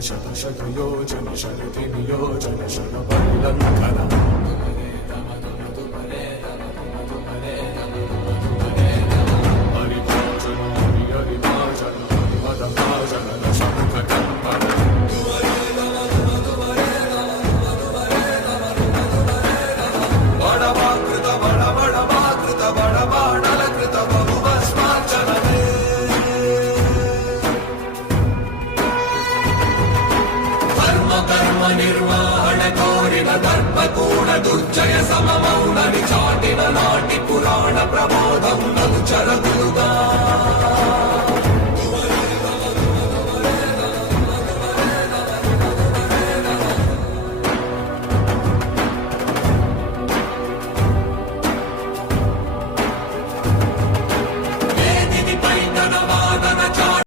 शत शत योजन शरति नियोजन शर परिलंघन हरिभाजन हरिभाजन हरिमदभाजन शंखटंपन बड़वाकृत बड़ बड़वाकृत बड़ बाणलकृत बहुभस्मार्चन कर्म निर्वाहण कोरिन दर्पकूण दुर्जय सममौननि चाटिन नाटि पुराण प्रबोधं अनुचरगुरुगा